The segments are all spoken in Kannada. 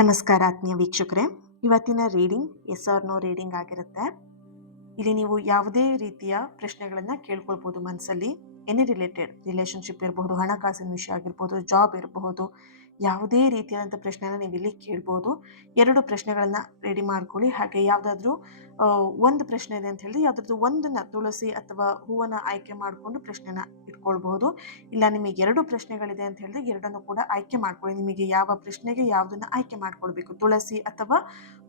ನಮಸ್ಕಾರ ಆತ್ಮೀಯ ವೀಕ್ಷಕರೇ. ಇವತ್ತಿನ reading yes or no reading ಆಗಿರುತ್ತೆ. ಇಲ್ಲಿ ನೀವು ಯಾವುದೇ ರೀತಿಯ ಪ್ರಶ್ನೆಗಳನ್ನು ಕೇಳ್ಕೊಳ್ಬೋದು ಮನಸ್ಸಲ್ಲಿ. ಎನಿ ರಿಲೇಟೆಡ್ ರಿಲೇಷನ್ಶಿಪ್ ಇರಬಹುದು, ಹಣಕಾಸಿನ ವಿಷಯ ಆಗಿರ್ಬೋದು, ಜಾಬ್ ಇರಬಹುದು, ಯಾವುದೇ ರೀತಿಯಾದಂಥ ಪ್ರಶ್ನೆನ ನೀವು ಇಲ್ಲಿ ಕೇಳ್ಬೋದು. 2 ಪ್ರಶ್ನೆಗಳನ್ನು ರೆಡಿ ಮಾಡ್ಕೊಳ್ಳಿ. ಹಾಗೆ ಯಾವುದಾದ್ರೂ ಒಂದು ಪ್ರಶ್ನೆ ಇದೆ ಅಂತ ಹೇಳಿ ಯಾವುದಾದ್ರೂ ಒಂದನ್ನು ತುಳಸಿ ಅಥವಾ ಹೂವನ್ನು ಆಯ್ಕೆ ಮಾಡಿಕೊಂಡು ಪ್ರಶ್ನೆನ ಇಟ್ಕೊಳ್ಬಹುದು. ಇಲ್ಲ ನಿಮಗೆ 2 ಪ್ರಶ್ನೆಗಳಿದೆ ಅಂತ ಹೇಳಿದ್ರೆ 2 ಕೂಡ ಆಯ್ಕೆ ಮಾಡ್ಕೊಳ್ಳಿ. ನಿಮಗೆ ಯಾವ ಪ್ರಶ್ನೆಗೆ ಯಾವುದನ್ನು ಆಯ್ಕೆ ಮಾಡ್ಕೊಳ್ಬೇಕು, ತುಳಸಿ ಅಥವಾ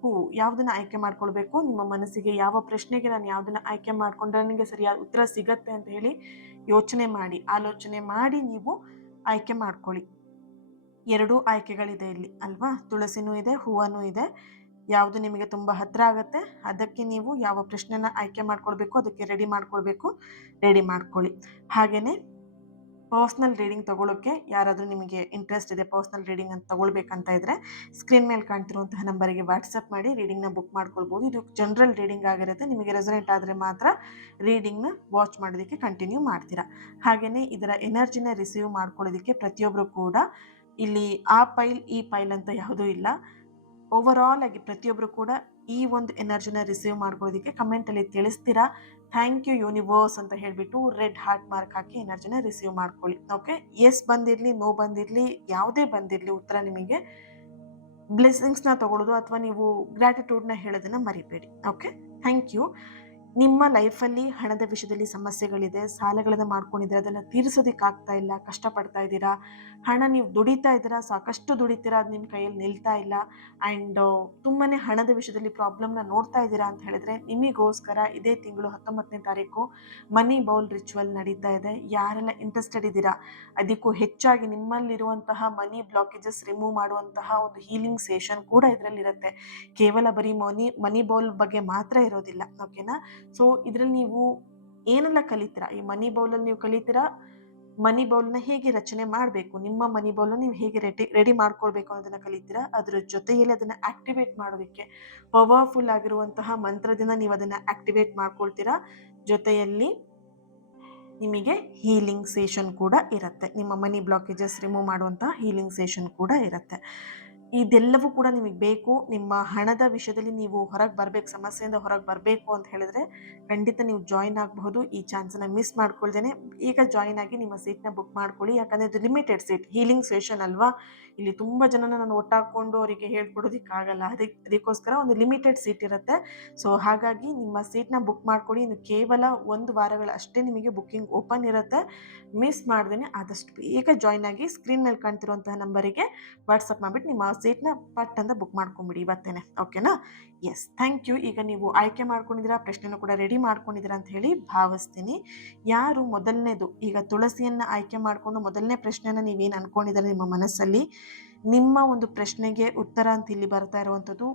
ಹೂವು, ಯಾವುದನ್ನು ಆಯ್ಕೆ ಮಾಡ್ಕೊಳ್ಬೇಕು, ನಿಮ್ಮ ಮನಸ್ಸಿಗೆ ಯಾವ ಪ್ರಶ್ನೆಗೆ ನಾನು ಯಾವುದನ್ನು ಆಯ್ಕೆ ಮಾಡಿಕೊಂಡ್ರೆ ನನಗೆ ಸರಿಯಾದ ಉತ್ತರ ಸಿಗತ್ತೆ ಅಂತ ಹೇಳಿ ಆಲೋಚನೆ ಮಾಡಿ ನೀವು ಆಯ್ಕೆ ಮಾಡ್ಕೊಳ್ಳಿ. 2 ಆಯ್ಕೆಗಳಿದೆ ಇಲ್ಲಿ ಅಲ್ವಾ. ತುಳಸಿನೂ ಇದೆ, ಹೂವನೂ ಇದೆ. ಯಾವುದು ನಿಮಗೆ ತುಂಬ ಹತ್ತಿರ ಆಗುತ್ತೆ ಅದಕ್ಕೆ ನೀವು ಯಾವ ಪ್ರಶ್ನೆನ ಆಯ್ಕೆ ಮಾಡ್ಕೊಳ್ಬೇಕು ಅದಕ್ಕೆ ರೆಡಿ ಮಾಡ್ಕೊಳ್ಳಿ. ಹಾಗೆಯೇ ಪರ್ಸ್ನಲ್ ರೀಡಿಂಗ್ ತಗೊಳ್ಳೋಕ್ಕೆ ಯಾರಾದರೂ ನಿಮಗೆ ಇಂಟ್ರೆಸ್ಟ್ ಇದೆ, ಪರ್ಸ್ನಲ್ ರೀಡಿಂಗ್ ಅಂತ ತಗೊಳ್ಬೇಕಂತ ಇದ್ದರೆ ಸ್ಕ್ರೀನ್ ಮೇಲೆ ಕಾಣ್ತಿರುವಂತಹ ನಂಬರಿಗೆ ವಾಟ್ಸಪ್ ಮಾಡಿ ರೀಡಿಂಗ್ನ ಬುಕ್ ಮಾಡ್ಕೊಳ್ಬೋದು. ಇದು ಜನರಲ್ ರೀಡಿಂಗ್ ಆಗಿರುತ್ತೆ. ನಿಮಗೆ ರೆಸೊನೇಟ್ ಆದರೆ ಮಾತ್ರ ರೀಡಿಂಗ್ನ ವಾಚ್ ಮಾಡೋದಕ್ಕೆ ಕಂಟಿನ್ಯೂ ಮಾಡ್ತೀರಾ. ಹಾಗೆಯೇ ಇದರ ಎನರ್ಜಿನ ರಿಸೀವ್ ಮಾಡ್ಕೊಳ್ಳೋದಕ್ಕೆ ಪ್ರತಿಯೊಬ್ಬರು ಕೂಡ ಇಲ್ಲಿ ಆ ಪೈಲ್ ಈ ಪೈಲ್ ಅಂತ ಯಾವುದೂ ಇಲ್ಲ. ಓವರಾಲ್ ಆಗಿ ಪ್ರತಿಯೊಬ್ಬರು ಕೂಡ ಈ ಒಂದು ಎನರ್ಜಿನ ರಿಸೀವ್ ಮಾಡ್ಕೊಳ್ಳೋದಕ್ಕೆ ಕಮೆಂಟಲ್ಲಿ ತಿಳಿಸ್ತೀರಾ. ಥ್ಯಾಂಕ್ ಯು ಯೂನಿವರ್ಸ್ ಅಂತ ಹೇಳಿಬಿಟ್ಟು ರೆಡ್ ಹಾರ್ಟ್ ಮಾರ್ಕ್ ಹಾಕಿ ಎನರ್ಜಿನ ರಿಸೀವ್ ಮಾಡ್ಕೊಳ್ಳಿ. ಓಕೆ, ಎಸ್ ಬಂದಿರಲಿ, ನೋ ಬಂದಿರಲಿ, ಯಾವುದೇ ಬಂದಿರಲಿ ಉತ್ತರ ನಿಮಗೆ ಬ್ಲೆಸ್ಸಿಂಗ್ಸ್ನ ತಗೊಳ್ಳೋದು ಅಥವಾ ನೀವು ಗ್ರ್ಯಾಟಿಟ್ಯೂಡ್ನ ಹೇಳೋದನ್ನು ಮರಿಬೇಡಿ. Okay, thank you. ನಿಮ್ಮ ಲೈಫಲ್ಲಿ ಹಣದ ವಿಷಯದಲ್ಲಿ ಸಮಸ್ಯೆಗಳಿದೆ, ಸಾಲಗಳನ್ನು ಮಾಡ್ಕೊಂಡಿದ್ದೀರಾ, ಅದನ್ನು ತೀರಿಸೋದಕ್ಕಾಗ್ತಾ ಇಲ್ಲ, ಕಷ್ಟಪಡ್ತಾ ಇದ್ದೀರಾ. ಹಣ ನೀವು ದುಡಿತಾ ಇದ್ದೀರಾ, ಸಾಕಷ್ಟು ದುಡಿತೀರಾ, ಅದು ನಿಮ್ಮ ಕೈಯಲ್ಲಿ ನಿಲ್ತಾ ಇಲ್ಲ. ಆ್ಯಂಡ್ ತುಂಬಾ ಹಣದ ವಿಷಯದಲ್ಲಿ ಪ್ರಾಬ್ಲಮ್ನ ನೋಡ್ತಾ ಇದ್ದೀರಾ ಅಂತ ಹೇಳಿದ್ರೆ ನಿಮಗೋಸ್ಕರ ಇದೇ ತಿಂಗಳು 19ನೇ ತಾರೀಕು ಮನಿ ಬೌಲ್ ರಿಚುವಲ್ ನಡೀತಾ ಇದೆ. ಯಾರೆಲ್ಲ ಇಂಟ್ರೆಸ್ಟೆಡ್ ಇದ್ದೀರಾ, ಅದಕ್ಕೂ ಹೆಚ್ಚಾಗಿ ನಿಮ್ಮಲ್ಲಿರುವಂತಹ ಮನಿ ಬ್ಲಾಕೇಜಸ್ ರಿಮೂವ್ ಮಾಡುವಂತಹ ಒಂದು ಹೀಲಿಂಗ್ ಸೆಷನ್ ಕೂಡ ಇದರಲ್ಲಿರುತ್ತೆ. ಕೇವಲ ಬರೀ ಮನಿ ಬೌಲ್ ಬಗ್ಗೆ ಮಾತ್ರ ಇರೋದಿಲ್ಲ. ಓಕೆನಾ. ಸೊ ಇದರಲ್ಲಿ ನೀವು ಏನೆಲ್ಲ ಕಲಿತೀರಾ, ಈ ಮನಿ ಬೌಲಲ್ಲಿ ನೀವು ಕಲಿತೀರಾ ಮನಿ ಬೌಲ್ನ ಹೇಗೆ ರಚನೆ ಮಾಡಬೇಕು, ನಿಮ್ಮ ಮನಿ ಬೌಲ್ನ ನೀವು ಹೇಗೆ ರೆಡಿ ಮಾಡ್ಕೊಳ್ಬೇಕು ಅನ್ನೋದನ್ನ ಕಲಿತೀರಾ. ಅದರ ಜೊತೆಯಲ್ಲಿ ಅದನ್ನು ಆಕ್ಟಿವೇಟ್ ಮಾಡೋದಕ್ಕೆ ಪವರ್ಫುಲ್ ಆಗಿರುವಂತಹ ಮಂತ್ರದಿಂದ ನೀವು ಅದನ್ನು ಆಕ್ಟಿವೇಟ್ ಮಾಡ್ಕೊಳ್ತೀರಾ. ಜೊತೆಯಲ್ಲಿ ನಿಮಗೆ ಹೀಲಿಂಗ್ ಸೆಷನ್ ಕೂಡ ಇರುತ್ತೆ. ನಿಮ್ಮ ಮನಿ ಬ್ಲಾಕೇಜಸ್ ರಿಮೂವ್ ಮಾಡುವಂತಹ ಹೀಲಿಂಗ್ ಸೆಷನ್ ಕೂಡ ಇರುತ್ತೆ. ಇದೆಲ್ಲವೂ ಕೂಡ ನಿಮಗೆ ಬೇಕು. ನಿಮ್ಮ ಹಣದ ವಿಷಯದಲ್ಲಿ ನೀವು ಹೊರಗೆ ಬರಬೇಕು, ಸಮಸ್ಯೆಯಿಂದ ಹೊರಗೆ ಬರಬೇಕು ಅಂತ ಹೇಳಿದ್ರೆ ಖಂಡಿತ ನೀವು ಜಾಯಿನ್ ಆಗಬಹುದು. ಈ ಚಾನ್ಸನ್ನು ಮಿಸ್ ಮಾಡ್ಕೊಳ್ದೇನೆ ಈಗ ಜಾಯಿನ್ ಆಗಿ ನಿಮ್ಮ ಸೀಟ್ನ ಬುಕ್ ಮಾಡ್ಕೊಳ್ಳಿ. ಯಾಕಂದರೆ ಇದು ಲಿಮಿಟೆಡ್ ಸೀಟ್, ಹೀಲಿಂಗ್ ಸೆಷನ್ ಅಲ್ವಾ. ಇಲ್ಲಿ ತುಂಬ ಜನನ ನಾನು ಒಟ್ಟಾಕೊಂಡು ಅವರಿಗೆ ಹೇಳ್ಕೊಡೋದಕ್ಕಾಗಲ್ಲ. ಅದಕ್ಕೋಸ್ಕರ ಒಂದು ಲಿಮಿಟೆಡ್ ಸೀಟ್ ಇರುತ್ತೆ. ಸೊ ಹಾಗಾಗಿ ನಿಮ್ಮ ಸೀಟ್ನ ಬುಕ್ ಮಾಡ್ಕೊಳ್ಳಿ. ಇನ್ನು ಕೇವಲ 1 ವಾರಗಳ ಅಷ್ಟೇ ನಿಮಗೆ ಬುಕ್ಕಿಂಗ್ ಓಪನ್ ಇರುತ್ತೆ. ಮಿಸ್ ಮಾಡ್ದೇನೆ ಆದಷ್ಟು ಬೇಗ ಜಾಯಿನ್ ಆಗಿ ಸ್ಕ್ರೀನ್ ಮೇಲೆ ಕಾಣ್ತಿರುವಂತಹ ನಂಬರಿಗೆ ವಾಟ್ಸಪ್ ಮಾಡಿಬಿಟ್ಟು ನಿಮ್ಮ ಸೀಟ್ನ ಪಟ್ ಅಂತ ಬುಕ್ ಮಾಡ್ಕೊಂಬಿಡಿ ಇವತ್ತೇನೆ. ಓಕೆನಾ. Yes, thank you. ಈಗ ನೀವು ಆಯ್ಕೆ ಮಾಡ್ಕೊಂಡಿದ್ದೀರಾ, ಪ್ರಶ್ನೆನೂ ಕೂಡ ರೆಡಿ ಮಾಡ್ಕೊಂಡಿದ್ದೀರಾ ಅಂತ ಹೇಳಿ ಭಾವಿಸ್ತೀನಿ. ಯಾರು ಮೊದಲನೇದು ಈಗ ತುಳಸಿಯನ್ನು ಆಯ್ಕೆ ಮಾಡಿಕೊಂಡು ಮೊದಲನೇ ಪ್ರಶ್ನೆನ ನೀವೇನು ಅನ್ಕೊಂಡಿದ್ದಾರೆ ನಿಮ್ಮ ಮನಸ್ಸಲ್ಲಿ, ನಿಮ್ಮ ಒಂದು ಪ್ರಶ್ನೆಗೆ ಉತ್ತರ ಅಂತ ಇಲ್ಲಿ ಬರ್ತಾ ಇರುವಂಥದ್ದು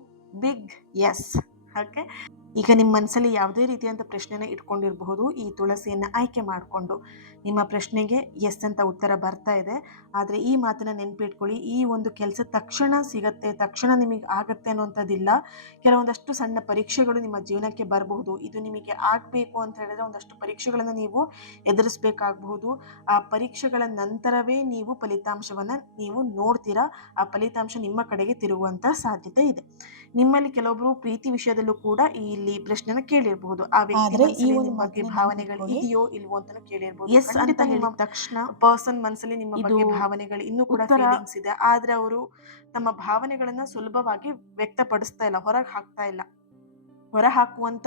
ಬಿಗ್ ಎಸ್. ಓಕೆ, ಈಗ ನಿಮ್ಮ ಮನಸ್ಸಲ್ಲಿ ಯಾವುದೇ ರೀತಿಯಂಥ ಪ್ರಶ್ನೆನ ಇಟ್ಕೊಂಡಿರಬಹುದು. ಈ ತುಳಸಿಯನ್ನು ಆಯ್ಕೆ ಮಾಡಿಕೊಂಡು ನಿಮ್ಮ ಪ್ರಶ್ನೆಗೆ ಎಸ್ ಅಂತ ಉತ್ತರ ಬರ್ತಾ ಇದೆ. ಆದರೆ ಈ ಮಾತನ್ನು ನೆನಪಿಟ್ಕೊಳ್ಳಿ, ಈ ಒಂದು ಕೆಲಸ ತಕ್ಷಣ ಸಿಗತ್ತೆ, ತಕ್ಷಣ ನಿಮಗೆ ಆಗತ್ತೆ ಅನ್ನೋಂಥದ್ದಿಲ್ಲ. ಕೆಲವೊಂದಷ್ಟು ಸಣ್ಣ ಪರೀಕ್ಷೆಗಳು ನಿಮ್ಮ ಜೀವನಕ್ಕೆ ಬರಬಹುದು. ಇದು ನಿಮಗೆ ಆಗಬೇಕು ಅಂತ ಹೇಳಿದ್ರೆ ಒಂದಷ್ಟು ಪರೀಕ್ಷೆಗಳನ್ನು ನೀವು ಎದುರಿಸಬೇಕಾಗಬಹುದು. ಆ ಪರೀಕ್ಷೆಗಳ ನಂತರವೇ ನೀವು ಫಲಿತಾಂಶವನ್ನು ನೀವು ನೋಡ್ತೀರಾ. ಆ ಫಲಿತಾಂಶ ನಿಮ್ಮ ಕಡೆಗೆ ತಿರುಗುವಂಥ ಸಾಧ್ಯತೆ ಇದೆ. ನಿಮ್ಮಲ್ಲಿ ಕೆಲವೊಬ್ಬರು ಪ್ರೀತಿ ವಿಷಯದಲ್ಲೂ ಕೂಡ ಇಲ್ಲಿ ಪ್ರಶ್ನೆನ ಕೇಳಿರಬಹುದು. ಆ ವ್ಯಕ್ತಿ ನಿಮ್ಮ ಬಗ್ಗೆ ಭಾವನೆಗಳು ಇದೆಯೋ ಇಲ್ವೋ ಅಂತ ಕೇಳಿರಬಹುದು. ಎಸ್ ಅಂತ ಹೇಳಿದ ತಕ್ಷಣ ಪರ್ಸನ್ ಮನಸ್ಸಲ್ಲಿ ನಿಮ್ಮ ಬಗ್ಗೆ ಭಾವನೆಗಳು ಇನ್ನೂ ಕೂಡ ಫೀಲಿಂಗ್ಸ್ ಇದೆ, ಆದ್ರೆ ಅವರು ತಮ್ಮ ಭಾವನೆಗಳನ್ನ ಸುಲಭವಾಗಿ ವ್ಯಕ್ತಪಡಿಸ್ತಾ ಇಲ್ಲ, ಹೊರ ಹಾಕುವಂತ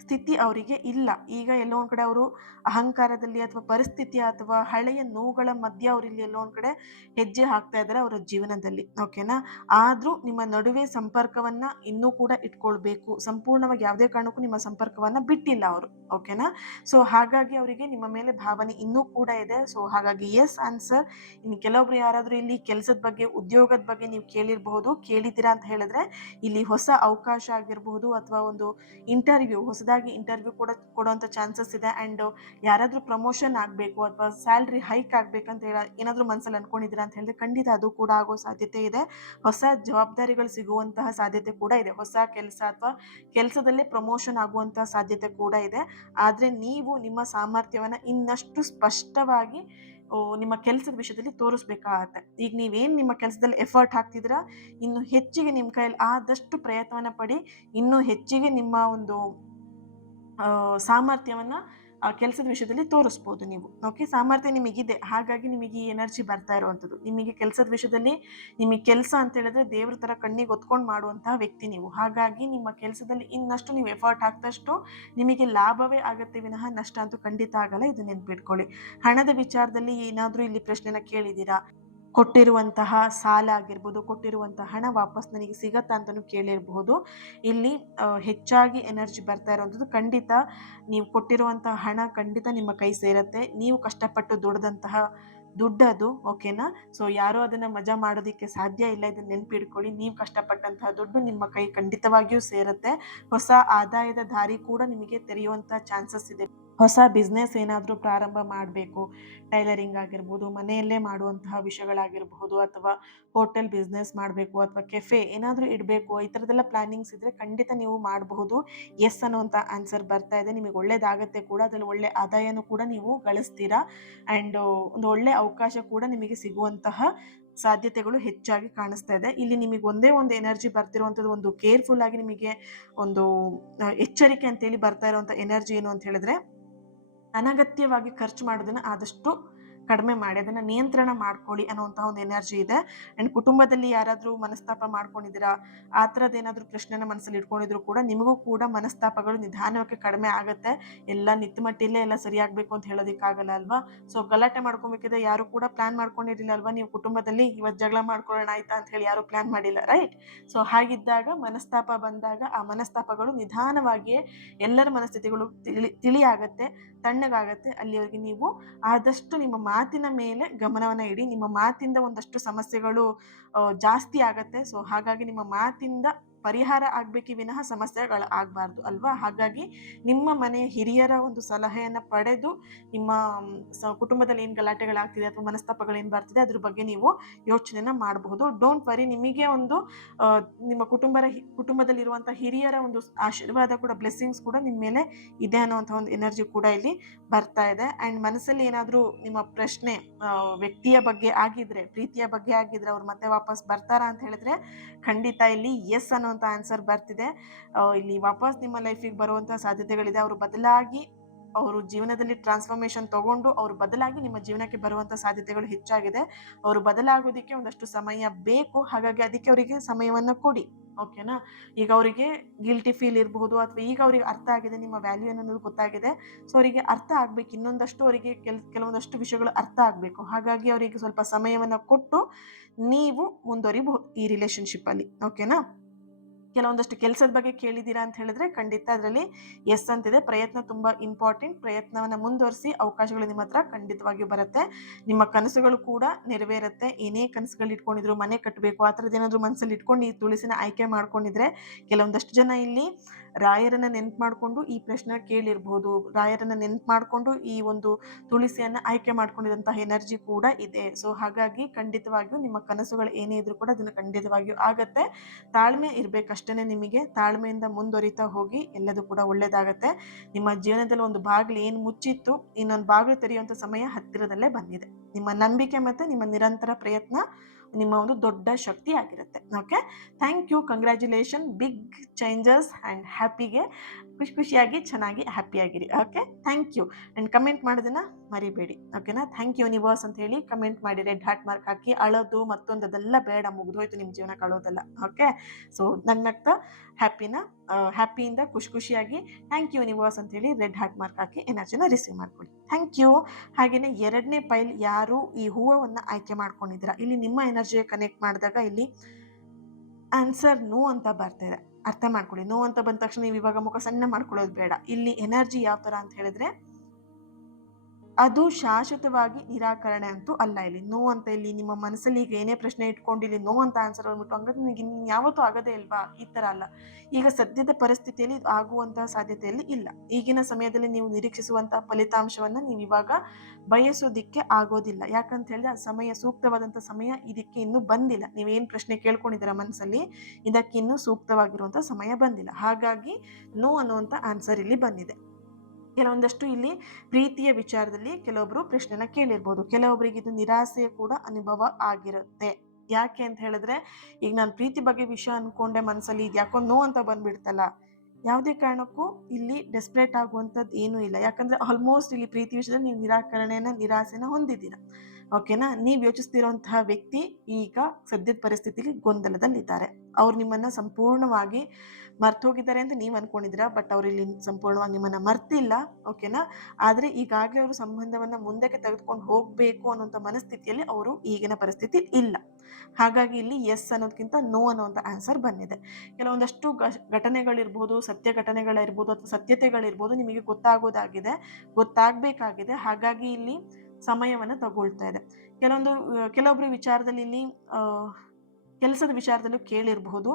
ಸ್ಥಿತಿ ಅವರಿಗೆ ಇಲ್ಲ. ಈಗ ಎಲ್ಲೋ ಒಂದ್ ಕಡೆ ಅವರು ಅಹಂಕಾರದಲ್ಲಿ ಅಥವಾ ಪರಿಸ್ಥಿತಿ ಅಥವಾ ಹಳೆಯ ನೋವುಗಳ ಮಧ್ಯೆ ಅವ್ರು ಇಲ್ಲಿ ಎಲ್ಲೋ ಒಂದ್ ಕಡೆ ಹೆಜ್ಜೆ ಹಾಕ್ತಾ ಇದ್ದಾರೆ ಅವರ ಜೀವನದಲ್ಲಿ. ಓಕೆನಾ. ಆದ್ರೂ ನಿಮ್ಮ ನಡುವೆ ಸಂಪರ್ಕವನ್ನ ಇನ್ನೂ ಕೂಡ ಇಟ್ಕೊಳ್ಬೇಕು. ಸಂಪೂರ್ಣವಾಗಿ ಯಾವುದೇ ಕಾರಣಕ್ಕೂ ನಿಮ್ಮ ಸಂಪರ್ಕವನ್ನ ಬಿಟ್ಟಿಲ್ಲ ಅವರು. ಓಕೆನಾ. ಸೊ ಹಾಗಾಗಿ ಅವರಿಗೆ ನಿಮ್ಮ ಮೇಲೆ ಭಾವನೆ ಇನ್ನೂ ಕೂಡ ಇದೆ. ಸೊ ಹಾಗಾಗಿ ಎಸ್ ಆನ್ಸರ್. ಇನ್ನು ಕೆಲವೊಬ್ರು ಯಾರಾದ್ರೂ ಇಲ್ಲಿ ಕೆಲಸದ ಬಗ್ಗೆ, ಉದ್ಯೋಗದ ಬಗ್ಗೆ ನೀವು ಕೇಳಿದ್ದೀರಾ ಅಂತ ಹೇಳಿದ್ರೆ ಇಲ್ಲಿ ಹೊಸ ಅವಕಾಶ ಆಗಿರಬಹುದು ಅಥವಾ ಒಂದು ಹೊಸದಾಗಿ ಇಂಟರ್ವ್ಯೂ ಕೊಡುವಂಥ ಚಾನ್ಸಸ್ ಇದೆ. ಆ್ಯಂಡ್ ಯಾರಾದರೂ ಪ್ರಮೋಷನ್ ಆಗಬೇಕು ಅಥವಾ ಸ್ಯಾಲ್ರಿ ಹೈಕ್ ಆಗಬೇಕಂತ ಏನಾದರೂ ಮನಸ್ಸಲ್ಲಿ ಅನ್ಕೊಂಡಿದ್ದೀರಾ ಅಂತ ಹೇಳಿದ್ರೆ ಖಂಡಿತ ಅದು ಕೂಡ ಆಗೋ ಸಾಧ್ಯತೆ ಇದೆ. ಹೊಸ ಜವಾಬ್ದಾರಿಗಳು ಸಿಗುವಂತಹ ಸಾಧ್ಯತೆ ಕೂಡ ಇದೆ. ಹೊಸ ಕೆಲಸ ಅಥವಾ ಕೆಲಸದಲ್ಲೇ ಪ್ರಮೋಷನ್ ಆಗುವಂತಹ ಸಾಧ್ಯತೆ ಕೂಡ ಇದೆ. ಆದರೆ ನೀವು ನಿಮ್ಮ ಸಾಮರ್ಥ್ಯವನ್ನು ಇನ್ನಷ್ಟು ಸ್ಪಷ್ಟವಾಗಿ ನಿಮ್ಮ ಕೆಲಸದ ವಿಷಯದಲ್ಲಿ ತೋರಿಸ್ಬೇಕಾಗತ್ತೆ. ಈಗ ನೀವೇನು ನಿಮ್ಮ ಕೆಲಸದಲ್ಲಿ ಎಫರ್ಟ್ ಹಾಕ್ತಿದ್ದೀರಾ, ಇನ್ನು ಹೆಚ್ಚಿಗೆ ನಿಮ್ಮ ಕೈಯಲ್ಲಿ ಆದಷ್ಟು ಪ್ರಯತ್ನವನ್ನ ಪಡಿ. ಇನ್ನೂ ಹೆಚ್ಚಿಗೆ ನಿಮ್ಮ ಒಂದು ಸಾಮರ್ಥ್ಯವನ್ನ ಕೆಲಸದ ವಿಷಯದಲ್ಲಿ ತೋರಿಸ್ಬೋದು ನೀವು. ಓಕೆ, ಸಾಮರ್ಥ್ಯ ನಿಮಗಿದೆ, ಹಾಗಾಗಿ ನಿಮಗೆ ಈ ಎನರ್ಜಿ ಬರ್ತಾ ಇರುವಂಥದ್ದು. ನಿಮಗೆ ಕೆಲಸದ ವಿಷಯದಲ್ಲಿ ನಿಮಗೆ ಕೆಲಸ ಅಂತ ಹೇಳಿದ್ರೆ ದೇವ್ರ ಥರ ಕಣ್ಣಿಗೆ ಹೊತ್ಕೊಂಡು ಮಾಡುವಂತಹ ವ್ಯಕ್ತಿ ನೀವು. ಹಾಗಾಗಿ ನಿಮ್ಮ ಕೆಲಸದಲ್ಲಿ ಇನ್ನಷ್ಟು ನೀವು ಎಫರ್ಟ್ ಹಾಕ್ದಷ್ಟು ನಿಮಗೆ ಲಾಭವೇ ಆಗುತ್ತೆ ವಿನಃ ನಷ್ಟ ಅಂತೂ ಖಂಡಿತ ಆಗಲ್ಲ. ಇದು ನೆನ್ಪಿಟ್ಕೊಳ್ಳಿ. ಹಣದ ವಿಚಾರದಲ್ಲಿ ಏನಾದರೂ ಇಲ್ಲಿ ಪ್ರಶ್ನೆನ ಕೇಳಿದ್ದೀರಾ? ಕೊಟ್ಟಿರುವಂತಹ ಸಾಲ ಆಗಿರ್ಬೋದು, ಕೊಟ್ಟಿರುವಂತಹ ಹಣ ವಾಪಸ್ ನನಗೆ ಸಿಗತ್ತಾ ಅಂತಲೂ ಕೇಳಿರಬಹುದು. ಇಲ್ಲಿ ಹೆಚ್ಚಾಗಿ ಎನರ್ಜಿ ಬರ್ತಾ ಇರುವಂಥದ್ದು ಖಂಡಿತ ನೀವು ಕೊಟ್ಟಿರುವಂತಹ ಹಣ ಖಂಡಿತ ನಿಮ್ಮ ಕೈ ಸೇರತ್ತೆ. ನೀವು ಕಷ್ಟಪಟ್ಟು ದುಡ್ದಂತಹ ದುಡ್ಡದು, ಓಕೆನಾ? ಸೊ ಯಾರೂ ಅದನ್ನು ಮಜಾ ಮಾಡೋದಕ್ಕೆ ಸಾಧ್ಯ ಇಲ್ಲ. ಇದನ್ನ ನೆನಪಿಡ್ಕೊಳ್ಳಿ. ನೀವು ಕಷ್ಟಪಟ್ಟಂತಹ ದುಡ್ಡು ನಿಮ್ಮ ಕೈ ಖಂಡಿತವಾಗಿಯೂ ಸೇರುತ್ತೆ. ಹೊಸ ಆದಾಯದ ದಾರಿ ಕೂಡ ನಿಮಗೆ ತೆರೆಯುವಂಥ ಚಾನ್ಸಸ್ ಇದೆ. ಹೊಸ ಬಿಸ್ನೆಸ್ ಏನಾದರೂ ಪ್ರಾರಂಭ ಮಾಡಬೇಕು, ಟೈಲರಿಂಗ್ ಆಗಿರ್ಬೋದು, ಮನೆಯಲ್ಲೇ ಮಾಡುವಂತಹ ವಿಷಯಗಳಾಗಿರಬಹುದು, ಅಥವಾ ಹೋಟೆಲ್ ಬಿಸ್ನೆಸ್ ಮಾಡಬೇಕು, ಅಥವಾ ಕೆಫೆ ಏನಾದರೂ ಇಡಬೇಕು, ಈ ಥರದ್ದೆಲ್ಲ ಪ್ಲಾನಿಂಗ್ಸ್ ಇದ್ದರೆ ಖಂಡಿತ ನೀವು ಮಾಡಬಹುದು. ಎಸ್ ಅನ್ನುವಂಥ ಆನ್ಸರ್ ಬರ್ತಾ ಇದೆ. ನಿಮಗೆ ಒಳ್ಳೇದಾಗತ್ತೆ ಕೂಡ, ಅದರಲ್ಲಿ ಒಳ್ಳೆ ಆದಾಯನೂ ಕೂಡ ನೀವು ಗಳಿಸ್ತೀರಾ. ಆ್ಯಂಡ್ ಒಂದು ಒಳ್ಳೆ ಅವಕಾಶ ಕೂಡ ನಿಮಗೆ ಸಿಗುವಂತಹ ಸಾಧ್ಯತೆಗಳು ಹೆಚ್ಚಾಗಿ ಕಾಣಿಸ್ತಾ ಇದೆ. ಇಲ್ಲಿ ನಿಮಗೆ ಒಂದೇ ಒಂದು ಎನರ್ಜಿ ಬರ್ತಿರುವಂಥದ್ದು, ಒಂದು ಕೇರ್ಫುಲ್ ಆಗಿ ನಿಮಗೆ ಒಂದು ಎಚ್ಚರಿಕೆ ಅಂತೇಳಿ ಬರ್ತಾ ಇರುವಂಥ ಎನರ್ಜಿ ಏನು ಅಂತ ಹೇಳಿದ್ರೆ, ಅನಗತ್ಯವಾಗಿ ಖರ್ಚು ಮಾಡೋದನ್ನು ಆದಷ್ಟು ಕಡಿಮೆ ಮಾಡಿ, ಅದನ್ನು ನಿಯಂತ್ರಣ ಮಾಡ್ಕೊಳ್ಳಿ ಅನ್ನುವಂತಹ ಒಂದು ಎನರ್ಜಿ ಇದೆ. ಆ್ಯಂಡ್ ಕುಟುಂಬದಲ್ಲಿ ಯಾರಾದರೂ ಮನಸ್ತಾಪ ಮಾಡ್ಕೊಂಡಿದ್ದೀರಾ, ಆ ಥರದ್ದು ಏನಾದರೂ ಪ್ರಶ್ನೆನ ಮನಸ್ಸಲ್ಲಿ ಇಟ್ಕೊಂಡಿದ್ರು ಕೂಡ ನಿಮಗೂ ಕೂಡ ಮನಸ್ತಾಪಗಳು ನಿಧಾನವಾಗಿ ಕಡಿಮೆ ಆಗುತ್ತೆ. ಎಲ್ಲ ನಿತ್ತಮಟ್ಟಿಲ್ಲೇ ಎಲ್ಲ ಸರಿಯಾಗಬೇಕು ಅಂತ ಹೇಳೋದಕ್ಕಾಗಲ್ಲ ಅಲ್ವಾ? ಸೊ ಗಲಾಟೆ ಮಾಡ್ಕೊಬೇಕಿದ್ರೆ ಯಾರು ಕೂಡ ಪ್ಲಾನ್ ಮಾಡ್ಕೊಂಡಿರಲಿಲ್ಲ ಅಲ್ವಾ? ನೀವು ಕುಟುಂಬದಲ್ಲಿ ಇವತ್ತು ಜಗಳ ಮಾಡ್ಕೊಳ್ಳೋಣ ಆಯ್ತಾ ಅಂತ ಹೇಳಿ ಯಾರು ಪ್ಲಾನ್ ಮಾಡಿಲ್ಲ, ರೈಟ್? ಸೊ ಹಾಗಿದ್ದಾಗ ಮನಸ್ತಾಪ ಬಂದಾಗ ಆ ಮನಸ್ತಾಪಗಳು ನಿಧಾನವಾಗಿಯೇ ಎಲ್ಲರ ಮನಸ್ಥಿತಿಗಳು ತಿಳಿಯಾಗತ್ತೆ, ತಣ್ಣಗಾಗತ್ತೆ. ಅಲ್ಲಿವರೆಗೆ ನೀವು ಆದಷ್ಟು ನಿಮ್ಮ ಮಾತಿನ ಮೇಲೆ ಗಮನವನ್ನು ಇಡಿ. ನಿಮ್ಮ ಮಾತಿಂದ ಒಂದಷ್ಟು ಸಮಸ್ಯೆಗಳು ಜಾಸ್ತಿ ಆಗತ್ತೆ. ಸೊ ಹಾಗಾಗಿ ನಿಮ್ಮ ಮಾತಿಂದ ಪರಿಹಾರ ಆಗಬೇಕೇ ವಿನಃ ಸಮಸ್ಯೆಗಳು ಆಗಬಾರ್ದು ಅಲ್ವಾ? ಹಾಗಾಗಿ ನಿಮ್ಮ ಮನೆಯ ಹಿರಿಯರ ಒಂದು ಸಲಹೆಯನ್ನು ಪಡೆದು ನಿಮ್ಮ ಕುಟುಂಬದಲ್ಲಿ ಏನು ಗಲಾಟೆಗಳಾಗ್ತಿದೆ ಅಥವಾ ಮನಸ್ತಾಪಗಳೇನು ಬರ್ತಿದೆ ಅದ್ರ ಬಗ್ಗೆ ನೀವು ಯೋಚನೆನ ಮಾಡಬಹುದು. ಡೋಂಟ್ ವರಿ, ನಿಮಗೆ ಒಂದು ನಿಮ್ಮ ಕುಟುಂಬದಲ್ಲಿರುವಂಥ ಹಿರಿಯರ ಒಂದು ಆಶೀರ್ವಾದ ಕೂಡ, ಬ್ಲೆಸ್ಸಿಂಗ್ಸ್ ಕೂಡ ನಿಮ್ಮ ಮೇಲೆ ಇದೆ ಅನ್ನೋವಂಥ ಒಂದು ಎನರ್ಜಿ ಕೂಡ ಇಲ್ಲಿ ಬರ್ತಾ ಇದೆ. ಆ್ಯಂಡ್ ಮನಸ್ಸಲ್ಲಿ ಏನಾದರೂ ನಿಮ್ಮ ಪ್ರಶ್ನೆ ವ್ಯಕ್ತಿಯ ಬಗ್ಗೆ ಆಗಿದ್ರೆ, ಪ್ರೀತಿಯ ಬಗ್ಗೆ ಆಗಿದ್ರೆ, ಅವ್ರು ಮತ್ತೆ ವಾಪಸ್ ಬರ್ತಾರಾ ಅಂತ ಹೇಳಿದ್ರೆ ಖಂಡಿತ ಇಲ್ಲಿ ಎಸ್ ಅನ್ನೋಂಥ ಆನ್ಸರ್ ಬರ್ತಿದೆ. ಇಲ್ಲಿ ವಾಪಸ್ ನಿಮ್ಮ ಲೈಫಿಗೆ ಬರುವಂಥ ಸಾಧ್ಯತೆಗಳಿದೆ. ಅವರು ಬದಲಾಗಿ, ಅವರು ಜೀವನದಲ್ಲಿ ಟ್ರಾನ್ಸ್ಫಾರ್ಮೇಷನ್ ತಗೊಂಡು ಅವರು ಬದಲಾಗಿ ನಿಮ್ಮ ಜೀವನಕ್ಕೆ ಬರುವಂಥ ಸಾಧ್ಯತೆಗಳು ಹೆಚ್ಚಾಗಿದೆ. ಅವರು ಬದಲಾಗೋದಕ್ಕೆ ಒಂದಷ್ಟು ಸಮಯ ಬೇಕು. ಹಾಗಾಗಿ ಅದಕ್ಕೆ ಅವರಿಗೆ ಸಮಯವನ್ನು ಕೊಡಿ, ಓಕೆನಾ? ಈಗ ಅವರಿಗೆ ಗಿಲ್ಟಿ ಫೀಲ್ ಇರಬಹುದು, ಅಥವಾ ಈಗ ಅವರಿಗೆ ಅರ್ಥ ಆಗಿದೆ ನಿಮ್ಮ ವ್ಯಾಲ್ಯೂ ಅನ್ನೋದು ಗೊತ್ತಾಗಿದೆ. ಸೊ ಅವರಿಗೆ ಅರ್ಥ ಆಗಬೇಕು, ಇನ್ನೊಂದಷ್ಟು ಅವರಿಗೆ ಕೆಲವೊಂದಷ್ಟು ವಿಷಯಗಳು ಅರ್ಥ ಆಗಬೇಕು. ಹಾಗಾಗಿ ಅವರಿಗೆ ಸ್ವಲ್ಪ ಸಮಯವನ್ನು ಕೊಟ್ಟು ನೀವು ಮುಂದುವರಿಬಹುದು ಈ ರಿಲೇಷನ್ಶಿಪ್ಪಲ್ಲಿ, ಓಕೆನಾ? ಕೆಲವೊಂದಷ್ಟು ಕೆಲಸದ ಬಗ್ಗೆ ಕೇಳಿದ್ದೀರಾ ಅಂತ ಹೇಳಿದ್ರೆ ಖಂಡಿತ ಅದರಲ್ಲಿ ಎಸ್ ಅಂತಿದೆ. ಪ್ರಯತ್ನ ತುಂಬ ಇಂಪಾರ್ಟೆಂಟ್. ಪ್ರಯತ್ನವನ್ನು ಮುಂದುವರಿಸಿ, ಅವಕಾಶಗಳು ನಿಮ್ಮ ಹತ್ರ ಖಂಡಿತವಾಗಿಯೂ ಬರುತ್ತೆ. ನಿಮ್ಮ ಕನಸುಗಳು ಕೂಡ ನೆರವೇರುತ್ತೆ. ಏನೇ ಕನಸುಗಳು ಇಟ್ಕೊಂಡಿದ್ರು, ಮನೆ ಕಟ್ಟಬೇಕು ಆ ಥರದ್ದು ಏನಾದರೂ ಮನಸ್ಸಲ್ಲಿ ಇಟ್ಕೊಂಡು ಈ ತುಳಸಿನ ಆಯ್ಕೆ ಮಾಡ್ಕೊಂಡಿದ್ರೆ, ಕೆಲವೊಂದಷ್ಟು ಜನ ಇಲ್ಲಿ ರಾಯರನ್ನು ನೆನ್ಪು ಮಾಡಿಕೊಂಡು ಈ ಪ್ರಶ್ನೆ ಕೇಳಿರ್ಬೋದು, ರಾಯರನ್ನು ನೆನ್ಪು ಮಾಡಿಕೊಂಡು ಈ ಒಂದು ತುಳಸಿಯನ್ನು ಆಯ್ಕೆ ಮಾಡ್ಕೊಂಡಿದಂತಹ ಎನರ್ಜಿ ಕೂಡ ಇದೆ. ಸೊ ಹಾಗಾಗಿ ಖಂಡಿತವಾಗಿಯೂ ನಿಮ್ಮ ಕನಸುಗಳು ಏನೇ ಇದ್ರೂ ಕೂಡ ಅದನ್ನು ಖಂಡಿತವಾಗಿಯೂ ಆಗತ್ತೆ. ತಾಳ್ಮೆ ಇರಬೇಕಷ್ಟೇ ನಿಮಗೆ. ತಾಳ್ಮೆಯಿಂದ ಮುಂದುವರಿತಾ ಹೋಗಿ, ಎಲ್ಲದೂ ಕೂಡ ಒಳ್ಳೇದಾಗತ್ತೆ. ನಿಮ್ಮ ಜೀವನದಲ್ಲಿ ಒಂದು ಬಾಗಿಲು ಏನು ಮುಚ್ಚಿತ್ತು, ಇನ್ನೊಂದು ಬಾಗಿಲು ತೆರೆಯುವಂಥ ಸಮಯ ಹತ್ತಿರದಲ್ಲೇ ಬಂದಿದೆ. ನಿಮ್ಮ ನಂಬಿಕೆ ಮತ್ತು ನಿಮ್ಮ ನಿರಂತರ ಪ್ರಯತ್ನ ನಿಮ್ಮ ಒಂದು ದೊಡ್ಡ ಶಕ್ತಿ ಆಗಿರುತ್ತೆ. Okay, thank you, congratulation, big changes and ಹ್ಯಾಪಿಗೆ ಖುಷಿಯಾಗಿ ಚೆನ್ನಾಗಿ ಹ್ಯಾಪಿಯಾಗಿರಿ. Okay, thank you. And comment ಮಾಡೋದನ್ನು ಮರಿಬೇಡಿ, ಓಕೆನಾ? ಥ್ಯಾಂಕ್ ಯು ಯೂನಿವರ್ಸ್ ಅಂತ ಹೇಳಿ ಕಮೆಂಟ್ ಮಾಡಿ, ರೆಡ್ ಹಾರ್ಟ್ ಮಾರ್ಕ್ ಹಾಕಿ. ಅಳೋದು ಮತ್ತೊಂದು ಅದೆಲ್ಲ ಬೇಡ, ಮುಗಿದೋಯ್ತು ನಿಮ್ಮ ಜೀವನ, ಕಳೋದಲ್ಲ. ಓಕೆ, ಸೊ ನಗ್ನಗ್ತಾ ಹ್ಯಾಪಿಯಿಂದ ಖುಷಿಯಾಗಿ ಥ್ಯಾಂಕ್ ಯು ಯೂನಿವರ್ಸ್ ಅಂತ ಹೇಳಿ ರೆಡ್ ಹಾರ್ಟ್ ಮಾರ್ಕ್ ಹಾಕಿ ಎನರ್ಜಿನ ರಿಸೀವ್ ಮಾಡ್ಕೊಳ್ಳಿ. Thank you. ಹಾಗೆಯೇ ಎರಡನೇ ಪೈಲ್ ಯಾರು ಈ ಹೂವನ್ನು ಆಯ್ಕೆ ಮಾಡ್ಕೊಂಡಿದ್ದೀರಾ, ಇಲ್ಲಿ ನಿಮ್ಮ ಎನರ್ಜಿಗೆ ಕನೆಕ್ಟ್ ಮಾಡಿದಾಗ ಇಲ್ಲಿ ಆನ್ಸರ್ ನೋ ಅಂತ ಬರ್ತಿದೆ. ಅರ್ಥ ಮಾಡ್ಕೊಳ್ಳಿ. ನೋ ಅಂತ ಬಂದ ತಕ್ಷಣ ನೀವು ಇವಾಗ ಮುಖ ಸಣ್ಣ ಮಾಡ್ಕೊಳ್ಳೋದು ಬೇಡ. ಇಲ್ಲಿ ಎನರ್ಜಿ ಯಾವ ಥರ ಅಂತ ಹೇಳಿದ್ರೆ, ಅದು ಶಾಶ್ವತವಾಗಿ ನಿರಾಕರಣೆ ಅಂತೂ ಅಲ್ಲ. ಇಲ್ಲಿ ನೋ ಅಂತ, ಇಲ್ಲಿ ನಿಮ್ಮ ಮನಸ್ಸಲ್ಲಿ ಈಗ ಏನೇ ಪ್ರಶ್ನೆ ಇಟ್ಕೊಂಡು ಇಲ್ಲಿ ನೋ ಅಂತ ಆನ್ಸರ್ ಬಂದ್ಬಿಟ್ಟು ಹಂಗಾದ್ರೆ ನಿಮಗೆ ಯಾವತ್ತೂ ಆಗೋದೇ ಇಲ್ವಾ, ಈ ಥರ ಅಲ್ಲ. ಈಗ ಸದ್ಯದ ಪರಿಸ್ಥಿತಿಯಲ್ಲಿ ಇದು ಆಗುವಂತಹ ಸಾಧ್ಯತೆಯಲ್ಲಿ ಇಲ್ಲ. ಈಗಿನ ಸಮಯದಲ್ಲಿ ನೀವು ನಿರೀಕ್ಷಿಸುವಂತಹ ಫಲಿತಾಂಶವನ್ನು ನೀವು ಇವಾಗ ಬಯಸೋದಿಕ್ಕೆ ಆಗೋದಿಲ್ಲ. ಯಾಕಂತ ಹೇಳಿದ್ರೆ ಆ ಸಮಯ, ಸೂಕ್ತವಾದಂಥ ಸಮಯ ಇದಕ್ಕೆ ಇನ್ನೂ ಬಂದಿಲ್ಲ. ನೀವೇನು ಪ್ರಶ್ನೆ ಕೇಳ್ಕೊಂಡಿದ್ದೀರ ಮನಸ್ಸಲ್ಲಿ, ಇದಕ್ಕಿನ್ನೂ ಸೂಕ್ತವಾಗಿರುವಂಥ ಸಮಯ ಬಂದಿಲ್ಲ. ಹಾಗಾಗಿ ನೋ ಅನ್ನುವಂಥ ಆನ್ಸರ್ ಇಲ್ಲಿ ಬಂದಿದೆ. ಕೆಲವೊಂದಷ್ಟು ಇಲ್ಲಿ ಪ್ರೀತಿಯ ವಿಚಾರದಲ್ಲಿ ಕೆಲವೊಬ್ರು ಪ್ರಶ್ನೆನ ಕೇಳಿರ್ಬೋದು. ಕೆಲವೊಬ್ಬರಿಗೆ ಇದು ನಿರಾಸೆಯ ಕೂಡ ಅನುಭವ ಆಗಿರುತ್ತೆ. ಯಾಕೆ ಅಂತ ಹೇಳಿದ್ರೆ, ಈಗ ನಾನು ಪ್ರೀತಿ ಬಗ್ಗೆ ವಿಷಯ ಅನ್ಕೊಂಡೆ ಮನಸ್ಸಲ್ಲಿ, ಇದು ಯಾಕೋ ನೋ ಅಂತ ಬಂದ್ಬಿಡ್ತಲ್ಲ. ಯಾವುದೇ ಕಾರಣಕ್ಕೂ ಇಲ್ಲಿ ಡೆಸ್ಪರೇಟ್ ಆಗುವಂಥದ್ದು ಏನೂ ಇಲ್ಲ. ಯಾಕಂದ್ರೆ ಆಲ್ಮೋಸ್ಟ್ ಇಲ್ಲಿ ಪ್ರೀತಿ ವಿಷಯದಲ್ಲಿ ನೀವು ನಿರಾಸೆನ ಹೊಂದಿದ್ದೀರಾ. ಓಕೆನಾ? ನೀವು ಯೋಚಿಸ್ತಿರೋಂತಹ ವ್ಯಕ್ತಿ ಈಗ ಸದ್ಯದ ಪರಿಸ್ಥಿತಿಲಿ ಗೊಂದಲದಲ್ಲಿದ್ದಾರೆ. ಅವ್ರು ನಿಮ್ಮನ್ನ ಸಂಪೂರ್ಣವಾಗಿ ಮರ್ತೋಗಿದ್ದಾರೆ ಅಂತ ನೀವು ಅನ್ಕೊಂಡಿದ್ದೀರಾ. ಬಟ್ ಅವ್ರು ಇಲ್ಲಿ ಸಂಪೂರ್ಣವಾಗಿ ನಿಮ್ಮನ್ನ ಮರ್ತಿಲ್ಲ. ಓಕೆನಾ? ಆದ್ರೆ ಈಗಾಗಲೇ ಅವರು ಸಂಬಂಧವನ್ನ ಮುಂದಕ್ಕೆ ತೆಗೆದುಕೊಂಡು ಹೋಗ್ಬೇಕು ಅನ್ನೋಂಥ ಮನಸ್ಥಿತಿಯಲ್ಲಿ ಅವರು ಈಗಿನ ಪರಿಸ್ಥಿತಿ ಇಲ್ಲ. ಹಾಗಾಗಿ ಇಲ್ಲಿ ಎಸ್ ಅನ್ನೋದಕ್ಕಿಂತ ನೋ ಅನ್ನೋಂಥ ಆನ್ಸರ್ ಬಂದಿದೆ. ಕೆಲವೊಂದಷ್ಟು ಘಟನೆಗಳಿರ್ಬೋದು, ಸತ್ಯ ಘಟನೆಗಳಿರ್ಬೋದು ಅಥವಾ ಸತ್ಯತೆಗಳಿರ್ಬೋದು ನಿಮಗೆ ಗೊತ್ತಾಗಬೇಕಾಗಿದೆ. ಹಾಗಾಗಿ ಇಲ್ಲಿ ಸಮಯವನ್ನ ತಗೊಳ್ತಾ ಇದೆ. ಕೆಲವೊಬ್ಬರ ವಿಚಾರದಲ್ಲಿ ಇಲ್ಲಿ ಕೆಲಸದ ವಿಚಾರದಲ್ಲೂ ಕೇಳಿರಬಹುದು.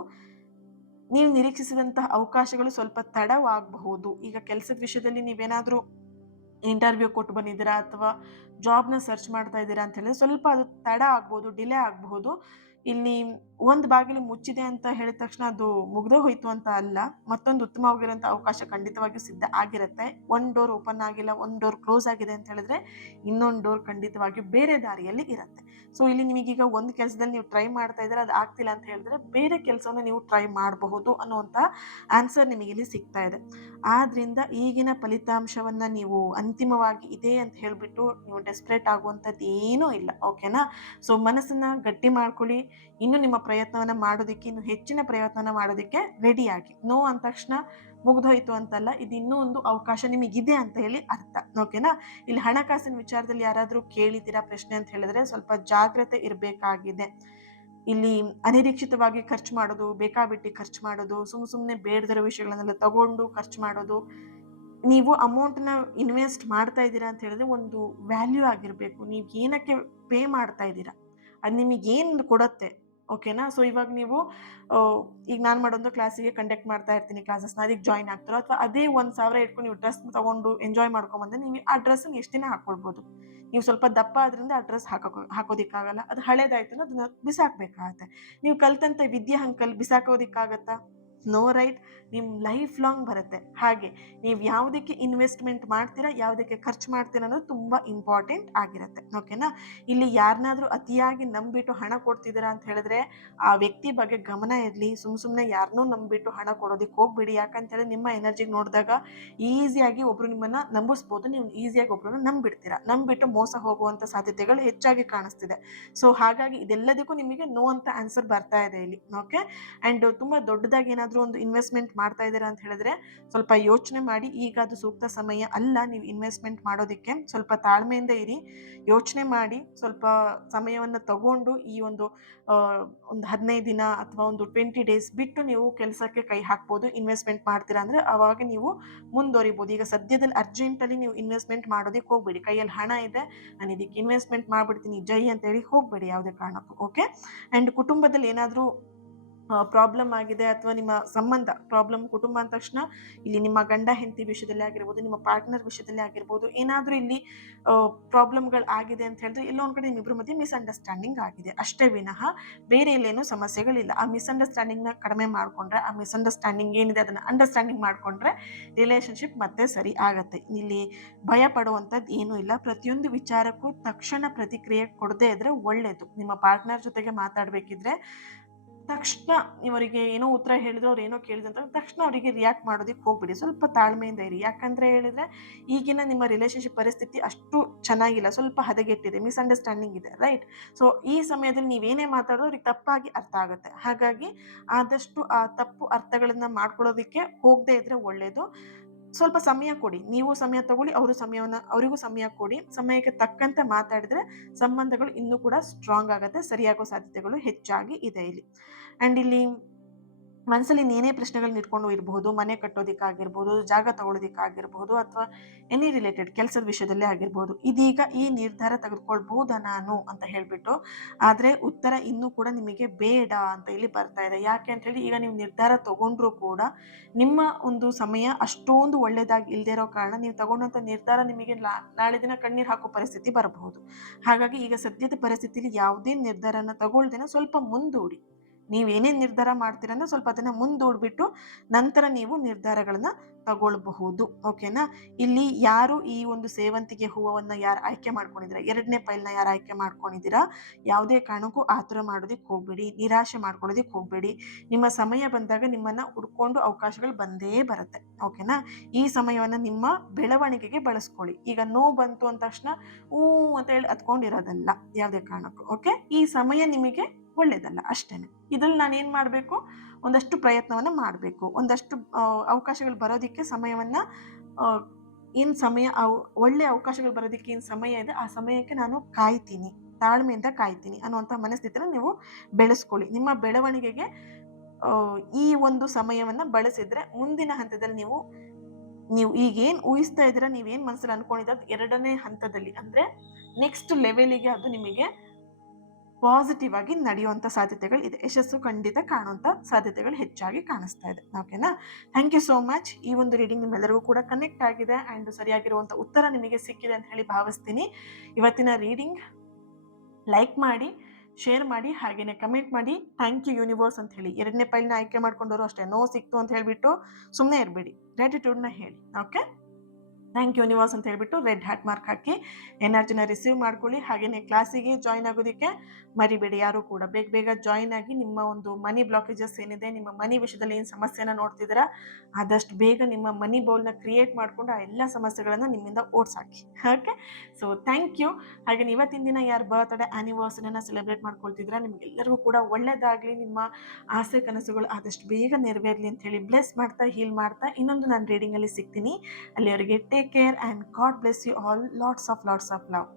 ನೀವು ನಿರೀಕ್ಷಿಸಿದಂತಹ ಅವಕಾಶಗಳು ಸ್ವಲ್ಪ ತಡವಾಗಬಹುದು. ಈಗ ಕೆಲಸದ ವಿಷಯದಲ್ಲಿ ನೀವೇನಾದ್ರೂ ಇಂಟರ್ವ್ಯೂ ಕೊಟ್ಟು ಬಂದಿದ್ದೀರಾ ಅಥವಾ ಜಾಬ್ನ ಸರ್ಚ್ ಮಾಡ್ತಾ ಇದ್ದೀರಾ ಅಂತ ಹೇಳಿದ್ರೆ ಸ್ವಲ್ಪ ಅದು ತಡ ಆಗ್ಬೋದು, ಡಿಲೇ ಆಗಬಹುದು. ಇಲ್ಲಿ ಒಂದು ಬಾಗಿಲು ಮುಚ್ಚಿದೆ ಅಂತ ಹೇಳಿದ ತಕ್ಷಣ ಅದು ಮುಗ್ದೇ ಹೋಯ್ತು ಅಂತ ಅಲ್ಲ. ಮತ್ತೊಂದು ಉತ್ತಮವಾಗಿರುವಂಥ ಅವಕಾಶ ಖಂಡಿತವಾಗಿಯೂ ಸಿದ್ಧ ಆಗಿರುತ್ತೆ. ಒಂದು ಡೋರ್ ಓಪನ್ ಆಗಿಲ್ಲ, ಒಂದು ಡೋರ್ ಕ್ಲೋಸ್ ಆಗಿದೆ ಅಂತ ಹೇಳಿದ್ರೆ ಇನ್ನೊಂದು ಡೋರ್ ಖಂಡಿತವಾಗಿಯೂ ಬೇರೆ ದಾರಿಯಲ್ಲಿ ಇರುತ್ತೆ. ಸೊ ಇಲ್ಲಿ ನಿಮಗೀಗ ಒಂದು ಕೆಲಸದಲ್ಲಿ ನೀವು ಟ್ರೈ ಮಾಡ್ತಾ ಇದ್ದೀರಾ, ಅದು ಆಗ್ತಿಲ್ಲ ಅಂತ ಹೇಳಿದ್ರೆ ಬೇರೆ ಕೆಲಸವನ್ನು ನೀವು ಟ್ರೈ ಮಾಡಬಹುದು ಅನ್ನುವಂಥ ಆನ್ಸರ್ ನಿಮಗೆ ಇಲ್ಲಿ ಸಿಗ್ತಾ ಇದೆ. ಆದ್ರಿಂದ ಈಗಿನ ಫಲಿತಾಂಶವನ್ನ ನೀವು ಅಂತಿಮವಾಗಿ ಇದೆ ಅಂತ ಹೇಳಿಬಿಟ್ಟು ನೀವು ಡೆಸ್ಪರೇಟ್ ಆಗುವಂಥದ್ದು ಏನೂ ಇಲ್ಲ. ಓಕೆನಾ? ಸೊ ಮನಸ್ಸನ್ನ ಗಟ್ಟಿ ಮಾಡ್ಕೊಳ್ಳಿ. ಇನ್ನು ನಿಮ್ಮ ಪ್ರಯತ್ನವನ್ನ ಮಾಡೋದಕ್ಕೆ, ಇನ್ನು ಹೆಚ್ಚಿನ ಪ್ರಯತ್ನನ ಮಾಡೋದಕ್ಕೆ ರೆಡಿಯಾಗಿ. ನೋ ಅಂದ ತಕ್ಷಣ ಮುಗ್ದೋಯ್ತು ಅಂತಲ್ಲ, ಇದು ಇನ್ನೂ ಒಂದು ಅವಕಾಶ ನಿಮಗಿದೆ ಅಂತ ಹೇಳಿ ಅರ್ಥ. ಓಕೆನಾ? ಇಲ್ಲಿ ಹಣಕಾಸಿನ ವಿಚಾರದಲ್ಲಿ ಯಾರಾದರೂ ಕೇಳಿದ್ದೀರಾ ಪ್ರಶ್ನೆ ಅಂತ ಹೇಳಿದ್ರೆ ಸ್ವಲ್ಪ ಜಾಗ್ರತೆ ಇರಬೇಕಾಗಿದೆ. ಇಲ್ಲಿ ಅನಿರೀಕ್ಷಿತವಾಗಿ ಖರ್ಚು ಮಾಡೋದು, ಬೇಕಾಬಿಟ್ಟಿ ಖರ್ಚು ಮಾಡೋದು, ಸುಮ್ಮನೆ ಬೇಡದಿರೋ ವಿಷಯಗಳನ್ನೆಲ್ಲ ತಗೊಂಡು ಖರ್ಚು ಮಾಡೋದು. ನೀವು ಅಮೌಂಟ್ನ ಇನ್ವೆಸ್ಟ್ ಮಾಡ್ತಾ ಇದ್ದೀರಾ ಅಂತ ಹೇಳಿದ್ರೆ ಒಂದು ವ್ಯಾಲ್ಯೂ ಆಗಿರಬೇಕು. ನೀವು ಏನಕ್ಕೆ ಪೇ ಮಾಡ್ತಾ ಇದ್ದೀರಾ, ಅದು ನಿಮಗೆ ಏನು ಕೊಡುತ್ತೆ. ಓಕೆನಾ? ಸೊ ಇವಾಗ ನೀವು ಈಗ ನಾನು ಮಾಡೋದು ಕ್ಲಾಸಿಗೆ ಕಂಡಕ್ಟ್ ಮಾಡ್ತಾ ಇರ್ತೀನಿ ಕ್ಲಾಸಸ್ನ, ಅದಕ್ಕೆ ಜಾಯಿನ್ ಆಗ್ತಾರೋ ಅಥವಾ ಅದೇ 1,000 ಇಟ್ಕೊಂಡು ನೀವು ಡ್ರೆಸ್ ತಗೊಂಡು ಎಂಜಾಯ್ ಮಾಡ್ಕೊಂಬಂದ್ರೆ ನೀವು ಆ ಡ್ರೆಸ್ಸನ್ನು ಎಷ್ಟು ದಿನ ಹಾಕ್ಕೊಳ್ಬೋದು. ನೀವು ಸ್ವಲ್ಪ ದಪ್ಪ ಆದ್ರಿಂದ ಆ ಡ್ರೆಸ್ ಹಾಕೋದಿಕ್ಕಾಗಲ್ಲ. ಅದು ಹಳೇದಾಯ್ತು ಅಂದ್ರೆ ಅದನ್ನ ಬಿಸಾಕ್ಬೇಕಾಗತ್ತೆ. ನೀವು ಕಲ್ತಂತ ವಿದ್ಯೆ ಹಂಗೆ ಬಿಸಾಕೋದಿಕ್ಕಾಗತ್ತಾ? No, right? ನಿಮ್ಮ ಲೈಫ್ ಲಾಂಗ್ ಬರುತ್ತೆ. ಹಾಗೆ ನೀವು ಯಾವುದಕ್ಕೆ ಇನ್ವೆಸ್ಟ್ಮೆಂಟ್ ಮಾಡ್ತೀರಾ, ಯಾವುದಕ್ಕೆ ಖರ್ಚು ಮಾಡ್ತೀರಾ ಅನ್ನೋದು ತುಂಬ ಇಂಪಾರ್ಟೆಂಟ್ ಆಗಿರುತ್ತೆ. ಓಕೆನಾ? ಇಲ್ಲಿ ಯಾರನ್ನಾದ್ರೂ ಅತಿಯಾಗಿ ನಂಬಿಟ್ಟು ಹಣ ಕೊಡ್ತಿದ್ದೀರಾ ಅಂತ ಹೇಳಿದ್ರೆ ಆ ವ್ಯಕ್ತಿ ಬಗ್ಗೆ ಗಮನ ಇರಲಿ. ಸುಮ್ಮನೆ ಯಾರನ್ನೂ ನಂಬಿಟ್ಟು ಹಣ ಕೊಡೋದಕ್ಕೆ ಹೋಗ್ಬಿಡಿ. ಯಾಕಂತೇಳಿ ನಿಮ್ಮ ಎನರ್ಜಿಗೆ ನೋಡಿದಾಗ ಈಸಿಯಾಗಿ ಒಬ್ರು ನಿಮ್ಮನ್ನ ನಂಬಿಸ್ಬೋದು, ನೀವು ಈಸಿಯಾಗಿ ಒಬ್ರನ್ನ ನಂಬಿಡ್ತೀರಾ. ನಂಬಿಟ್ಟು ಮೋಸ ಹೋಗುವಂಥ ಸಾಧ್ಯತೆಗಳು ಹೆಚ್ಚಾಗಿ ಕಾಣಿಸ್ತಿದೆ. ಸೊ ಹಾಗಾಗಿ ಇದೆಲ್ಲದಕ್ಕೂ ನಿಮಗೆ ನೋ ಅಂತ ಆನ್ಸರ್ ಬರ್ತಾ ಇದೆ ಇಲ್ಲಿ. ಓಕೆ? ಆ್ಯಂಡ್ ತುಂಬ ದೊಡ್ಡದಾಗಿ ಏನಾದರೂ ಒಂದು ಇನ್ವೆಸ್ಟ್ಮೆಂಟ್ ಮಾಡ್ತಾ ಇದ್ದೀರಾ ಅಂತ ಹೇಳಿದ್ರೆ ಸ್ವಲ್ಪ ಯೋಚನೆ ಮಾಡಿ. ಈಗ ಅದು ಸೂಕ್ತ ಸಮಯ ಅಲ್ಲ ನೀವು ಇನ್ವೆಸ್ಟ್ಮೆಂಟ್ ಮಾಡೋದಕ್ಕೆ. ಸ್ವಲ್ಪ ತಾಳ್ಮೆಯಿಂದ ಇರಿ, ಯೋಚನೆ ಮಾಡಿ, ಸ್ವಲ್ಪ ಸಮಯವನ್ನು ತಗೊಂಡು ಈ ಒಂದು 15 ದಿನ ಅಥವಾ ಒಂದು 20 ಡೇಸ್ ಬಿಟ್ಟು ನೀವು ಕೆಲಸಕ್ಕೆ ಕೈ ಹಾಕ್ಬೋದು. ಇನ್ವೆಸ್ಟ್ಮೆಂಟ್ ಮಾಡ್ತೀರಾ ಅಂದರೆ ಆವಾಗ ನೀವು ಮುಂದುವರಿಬೋದು. ಈಗ ಸದ್ಯದಲ್ಲಿ ಅರ್ಜೆಂಟಲ್ಲಿ ನೀವು ಇನ್ವೆಸ್ಟ್ಮೆಂಟ್ ಮಾಡೋದಕ್ಕೆ ಹೋಗ್ಬೇಡಿ. ಕೈಯಲ್ಲಿ ಹಣ ಇದೆ, ನಾನು ಇದಕ್ಕೆ ಇನ್ವೆಸ್ಟ್ಮೆಂಟ್ ಮಾಡ್ಬಿಡ್ತೀನಿ ಜೈ ಅಂತೇಳಿ ಹೋಗ್ಬೇಡಿ ಯಾವುದೇ ಕಾರಣಕ್ಕೂ. ಓಕೆ? ಆ್ಯಂಡ್ ಕುಟುಂಬದಲ್ಲಿ ಏನಾದರೂ ಪ್ರಾಬ್ಲಮ್ ಆಗಿದೆ ಅಥವಾ ನಿಮ್ಮ ಸಂಬಂಧ ಪ್ರಾಬ್ಲಮ್, ಕುಟುಂಬ ಅಂದ ತಕ್ಷಣ ಇಲ್ಲಿ ನಿಮ್ಮ ಗಂಡ ಹೆಂಡತಿ ವಿಷಯದಲ್ಲಿ ಆಗಿರ್ಬೋದು, ನಿಮ್ಮ ಪಾರ್ಟ್ನರ್ ವಿಷಯದಲ್ಲಿ ಆಗಿರ್ಬೋದು, ಏನಾದರೂ ಇಲ್ಲಿ ಪ್ರಾಬ್ಲಮ್ಗಳು ಆಗಿದೆ ಅಂತ ಹೇಳಿದ್ರೆ ಎಲ್ಲೋ ಒಂದು ಕಡೆ ನಿಮ್ಮಿಬ್ಬರ ಮಧ್ಯೆ ಮಿಸ್ಅಂಡರ್ಸ್ಟ್ಯಾಂಡಿಂಗ್ ಆಗಿದೆ ಅಷ್ಟೇ ವಿನಃ ಬೇರೆ ಎಲ್ಲೇನೂ ಸಮಸ್ಯೆಗಳಿಲ್ಲ. ಆ ಮಿಸ್ಅಂಡರ್ಸ್ಟ್ಯಾಂಡಿಂಗ್ನ ಕಡಿಮೆ ಮಾಡಿಕೊಂಡ್ರೆ, ಆ ಮಿಸ್ಅಂಡರ್ಸ್ಟ್ಯಾಂಡಿಂಗ್ ಏನಿದೆ ಅದನ್ನು ಅಂಡರ್ಸ್ಟ್ಯಾಂಡಿಂಗ್ ಮಾಡಿಕೊಂಡ್ರೆ ರಿಲೇಷನ್ಶಿಪ್ ಮತ್ತೆ ಸರಿ ಆಗತ್ತೆ. ಇಲ್ಲಿ ಭಯ ಪಡುವಂಥದ್ದು ಏನೂ ಇಲ್ಲ. ಪ್ರತಿಯೊಂದು ವಿಚಾರಕ್ಕೂ ತಕ್ಷಣ ಪ್ರತಿಕ್ರಿಯೆ ಕೊಡದೇ ಇದ್ರೆ ಒಳ್ಳೆಯದು. ನಿಮ್ಮ ಪಾರ್ಟ್ನರ್ ಜೊತೆಗೆ ಮಾತಾಡಬೇಕಿದ್ರೆ ತಕ್ಷಣ ಇವರಿಗೆ ಏನೋ ಉತ್ತರ ಹೇಳಿದ್ರು, ಅವ್ರು ಏನೋ ಕೇಳಿದಂತ ತಕ್ಷಣ ಅವರಿಗೆ ರಿಯಾಕ್ಟ್ ಮಾಡೋದಕ್ಕೆ ಹೋಗ್ಬಿಡಿ. ಸ್ವಲ್ಪ ತಾಳ್ಮೆಯಿಂದ ಇರಿ. ಯಾಕಂದ್ರೆ ಹೇಳಿದ್ರೆ ಈಗಿನ ನಿಮ್ಮ ರಿಲೇಶನ್ಶಿಪ್ ಪರಿಸ್ಥಿತಿ ಅಷ್ಟು ಚೆನ್ನಾಗಿಲ್ಲ, ಸ್ವಲ್ಪ ಹದಗೆಟ್ಟಿದೆ, ಮಿಸ್ಅಂಡರ್ಸ್ಟ್ಯಾಂಡಿಂಗ್ ಇದೆ, ರೈಟ್? ಸೊ ಈ ಸಮಯದಲ್ಲಿ ನೀವೇನೇ ಮಾತಾಡೋದು ಅವ್ರಿಗೆ ತಪ್ಪಾಗಿ ಅರ್ಥ ಆಗುತ್ತೆ. ಹಾಗಾಗಿ ಆದಷ್ಟು ಆ ತಪ್ಪು ಅರ್ಥಗಳನ್ನ ಮಾಡ್ಕೊಳ್ಳೋದಕ್ಕೆ ಹೋಗದೆ ಇದ್ರೆ ಒಳ್ಳೇದು. ಸ್ವಲ್ಪ ಸಮಯ ಕೊಡಿ, ನೀವು ಸಮಯ ತಗೊಳ್ಳಿ, ಅವರಿಗೂ ಸಮಯ ಕೊಡಿ. ಸಮಯಕ್ಕೆ ತಕ್ಕಂತೆ ಮಾತಾಡಿದ್ರೆ ಸಂಬಂಧಗಳು ಇನ್ನೂ ಕೂಡ ಸ್ಟ್ರಾಂಗ್ ಆಗುತ್ತೆ, ಸರಿಯಾಗೋ ಸಾಧ್ಯತೆಗಳು ಹೆಚ್ಚಾಗಿ ಇದೆ ಇಲ್ಲಿ. ಆ್ಯಂಡ್ ಇಲ್ಲಿ ಮನಸ್ಸಲ್ಲಿ ಏನೇ ಪ್ರಶ್ನೆಗಳನ್ನ ಇಟ್ಕೊಂಡು ಇರಬಹುದು. ಮನೆ ಕಟ್ಟೋದಕ್ಕಾಗಿರ್ಬೋದು, ಜಾಗ ತಗೊಳ್ಳೋದಕ್ಕಾಗಿರ್ಬೋದು, ಅಥವಾ ಎನಿ ರಿಲೇಟೆಡ್ ಕೆಲಸದ ವಿಷಯದಲ್ಲೇ ಆಗಿರ್ಬೋದು. ಇದೀಗ ಈ ನಿರ್ಧಾರ ತೆಗೆದುಕೊಳ್ಬಹುದಾ ನಾನು ಅಂತ ಹೇಳ್ಬಿಟ್ಟು, ಆದರೆ ಉತ್ತರ ಇನ್ನೂ ಕೂಡ ನಿಮಗೆ ಬೇಡ ಅಂತ ಇಲ್ಲಿ ಬರ್ತಾ ಇದೆ. ಯಾಕೆ ಅಂತ ಹೇಳಿ ಈಗ ನೀವು ನಿರ್ಧಾರ ತಗೊಂಡ್ರೂ ಕೂಡ ನಿಮ್ಮ ಒಂದು ಸಮಯ ಅಷ್ಟೊಂದು ಒಳ್ಳೆಯದಾಗಿ ಇಲ್ಲದೆ ಇರೋ ಕಾರಣ ನೀವು ತಗೊಂಡಂಥ ನಿರ್ಧಾರ ನಿಮಗೆ ನಾಳೆ ದಿನ ಕಣ್ಣೀರು ಹಾಕೋ ಪರಿಸ್ಥಿತಿ ಬರಬಹುದು. ಹಾಗಾಗಿ ಈಗ ಸದ್ಯದ ಪರಿಸ್ಥಿತಿಯಲ್ಲಿ ಯಾವುದೇ ನಿರ್ಧಾರನ ತಗೊಳ್ದೇನೆ ಸ್ವಲ್ಪ ಮುಂದೂಡಿ. ನೀವೇನೇನು ನಿರ್ಧಾರ ಮಾಡ್ತೀರ ಅಂದ್ರೆ ಸ್ವಲ್ಪ ಅದನ್ನ ಮುಂದೂಡ್ಬಿಟ್ಟು ನಂತರ ನೀವು ನಿರ್ಧಾರಗಳನ್ನ ತಗೊಳ್ಬಹುದು. ಓಕೆನಾ? ಇಲ್ಲಿ ಯಾರು ಈ ಒಂದು ಸೇವಂತಿಗೆ ಹೂವನ್ನ ಯಾರು ಆಯ್ಕೆ ಮಾಡ್ಕೊಂಡಿದ್ದೀರಾ, 2ನೇ ಪೈಲ್ನ ಯಾರು ಆಯ್ಕೆ ಮಾಡ್ಕೊಂಡಿದ್ದೀರಾ, ಯಾವುದೇ ಕಾರಣಕ್ಕೂ ಆತುರ ಮಾಡೋದಕ್ಕೆ ಹೋಗ್ಬೇಡಿ, ನಿರಾಶೆ ಮಾಡ್ಕೊಳ್ಳೋದಕ್ಕೆ ಹೋಗ್ಬೇಡಿ. ನಿಮ್ಮ ಸಮಯ ಬಂದಾಗ ನಿಮ್ಮನ್ನ ಹುಡ್ಕೊಂಡು ಅವಕಾಶಗಳು ಬಂದೇ ಬರುತ್ತೆ. ಓಕೆನಾ? ಈ ಸಮಯವನ್ನ ನಿಮ್ಮ ಬೆಳವಣಿಗೆಗೆ ಬಳಸ್ಕೊಳ್ಳಿ. ಈಗ ನೋವು ಬಂತು ಅಂದ ತಕ್ಷಣ ಅಂತ ಹೇಳಿ ಹತ್ಕೊಂಡಿರೋದಲ್ಲ ಯಾವುದೇ ಕಾರಣಕ್ಕೂ. ಓಕೆ? ಈ ಸಮಯ ನಿಮಗೆ ಒಳ್ಳೇದಲ್ಲ ಅಷ್ಟೇನೆ. ಇದ್ರಲ್ಲಿ ನಾನು ಏನ್ ಮಾಡ್ಬೇಕು, ಒಂದಷ್ಟು ಪ್ರಯತ್ನವನ್ನ ಮಾಡಬೇಕು, ಒಂದಷ್ಟು ಅವಕಾಶಗಳು ಬರೋದಿಕ್ಕೆ ಸಮಯವನ್ನ ಏನ್ ಸಮಯ ಒಳ್ಳೆ ಅವಕಾಶಗಳು ಬರೋದಿಕ್ಕೆ ಏನ್ ಸಮಯ ಇದೆ ಆ ಸಮಯಕ್ಕೆ ನಾನು ಕಾಯ್ತೀನಿ, ತಾಳ್ಮೆಯಿಂದ ಕಾಯ್ತೀನಿ ಅನ್ನುವಂಥ ಮನಸ್ಥಿತಿನ ನೀವು ಬೆಳೆಸ್ಕೊಳ್ಳಿ. ನಿಮ್ಮ ಬೆಳವಣಿಗೆಗೆ ಈ ಒಂದು ಸಮಯವನ್ನ ಬಳಸಿದ್ರೆ ಮುಂದಿನ ಹಂತದಲ್ಲಿ ನೀವು ಈಗೇನ್ ಊಹಿಸ್ತಾ ಇದ್ದೀರಾ, ನೀವೇನ್ ಮನಸ್ಸಲ್ಲಿ ಅನ್ಕೊಂಡಿದ್ರೆ 2ನೇ ಹಂತದಲ್ಲಿ ಅಂದ್ರೆ ನೆಕ್ಸ್ಟ್ ಲೆವೆಲಿಗೆ ಅದು ನಿಮಗೆ ಪಾಸಿಟಿವ್ ಆಗಿ ನಡೆಯುವಂತ ಸಾಧ್ಯತೆಗಳು ಇದೆ. ಯಶಸ್ಸು ಖಂಡಿತ ಕಾಣುವಂತ ಸಾಧ್ಯತೆಗಳು ಹೆಚ್ಚಾಗಿ ಕಾಣಿಸ್ತಾ ಇದೆ. ಓಕೆನಾ? Thank you so much. ಈ ಒಂದು ರೀಡಿಂಗ್ ನಿಮ್ಮೆಲ್ಲರಿಗೂ ಕೂಡ ಕನೆಕ್ಟ್ ಆಗಿದೆ ಅಂಡ್ ಸರಿಯಾಗಿರುವಂತ ಉತ್ತರ ನಿಮಗೆ ಸಿಕ್ಕಿದೆ ಅಂತ ಹೇಳಿ ಭಾವಿಸ್ತೀನಿ. ಇವತ್ತಿನ ರೀಡಿಂಗ್ ಲೈಕ್ ಮಾಡಿ, ಶೇರ್ ಮಾಡಿ, ಹಾಗೇನೆ ಕಮೆಂಟ್ ಮಾಡಿ. ಥ್ಯಾಂಕ್ ಯು ಯೂನಿವರ್ಸ್ ಅಂತ ಹೇಳಿ. 2ನೇ ಪೈಲ್ನ ಆಯ್ಕೆ ಮಾಡ್ಕೊಂಡವರು ಅಷ್ಟೇ ನೋ ಸಿಕ್ತು ಅಂತ ಹೇಳ್ಬಿಟ್ಟು ಸುಮ್ಮನೆ ಇರಬೇಡಿ, ಗ್ರಾಟಿಟ್ಯೂಡ್ನ ಹೇಳಿ. ಓಕೆ? ಥ್ಯಾಂಕ್ ಯು ಯೂನಿವರ್ಸ್ ಅಂತ ಹೇಳ್ಬಿಟ್ಟು ರೆಡ್ ಹಾರ್ಟ್ ಮಾರ್ಕ್ ಹಾಕಿ ಎನರ್ಜಿನ ರಿಸೀವ್ ಮಾಡ್ಕೊಳ್ಳಿ. ಹಾಗೇನೆ ಕ್ಲಾಸಿಗೆ ಜಾಯ್ನ್ ಆಗೋದಕ್ಕೆ ಮರಿಬೇಡಿ ಯಾರು ಕೂಡ. ಬೇಗ ಜಾಯ್ನ್ ಆಗಿ ನಿಮ್ಮ ಒಂದು ಮನಿ ಬ್ಲಾಕೇಜಸ್ ಏನಿದೆ, ನಿಮ್ಮ ಮನಿ ವಿಷಯದಲ್ಲಿ ಏನು ಸಮಸ್ಯೆನ ನೋಡ್ತಿದ್ದೀರಾ, ಆದಷ್ಟು ಬೇಗ ನಿಮ್ಮ ಮನಿ ಬೌಲ್ನ ಕ್ರಿಯೇಟ್ ಮಾಡಿಕೊಂಡು ಆ ಎಲ್ಲ ಸಮಸ್ಯೆಗಳನ್ನು ನಿಮ್ಮಿಂದ ಓಡಿಸಾಕಿ. ಓಕೆ? So thank you. ಹಾಗೆ ಇವತ್ತಿನ ದಿನ ಯಾರು ಬರ್ತ್ಡೇ ಆ್ಯನಿವರ್ಸರಿನ ಸೆಲೆಬ್ರೇಟ್ ಮಾಡ್ಕೊಳ್ತಿದ್ದೀರಾ, ನಿಮ್ಗೆಲ್ಲರಿಗೂ ಕೂಡ ಒಳ್ಳೇದಾಗಲಿ, ನಿಮ್ಮ ಆಸೆ ಕನಸುಗಳು ಆದಷ್ಟು ಬೇಗ ನೆರವೇರಲಿ ಅಂತ ಹೇಳಿ ಬ್ಲೆಸ್ ಮಾಡ್ತಾ ಹೀಲ್ ಮಾಡ್ತಾ ಇನ್ನೊಂದು ನಾನು ರೀಡಿಂಗಲ್ಲಿ ಸಿಗ್ತೀನಿ. ಅಲ್ಲಿವರೆಗೆ take care and God bless you all. Lots of love.